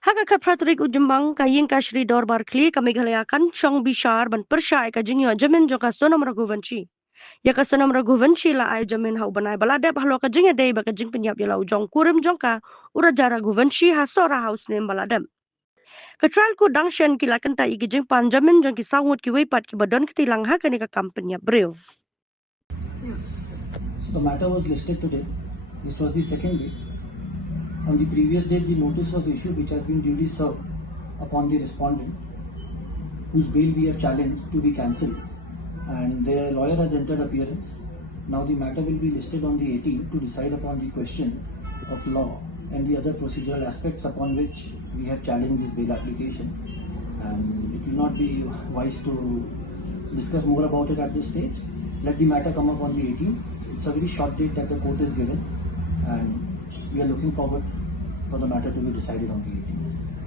Haka ka Patrick Ujembang kayin ka Shri Dor Barkley kami galayakan Shong Bishar ban persyai ka jingyo jamin joka Sonam Raghuvanshi. Ya ka Sonam Raghuvanshi la ay jamin hau banay baladep halo ka jingya day baka jing penyap yalau jong kurim jong ka uraja Raghuvanshi ha sora haus nem baladem. Katral ko dangshan kila kanta igi jing pan jamin jong ki sawut ki weipat ki badon ketilang ha ka ni ka kampanya bril. So the matter was listed today. This was the second day. On the previous date, the notice was issued, which has been duly served upon the respondent, whose bail we have challenged to be cancelled, and their lawyer has entered appearance. Now the matter will be listed on the 18th to decide upon the question of law and the other procedural aspects upon which we have challenged this bail application. And it will not be wise to discuss more about it at this stage. Let the matter come up on the 18th. It's a very short date that the court is given, and we are looking forward for the matter to be decided on the 18th.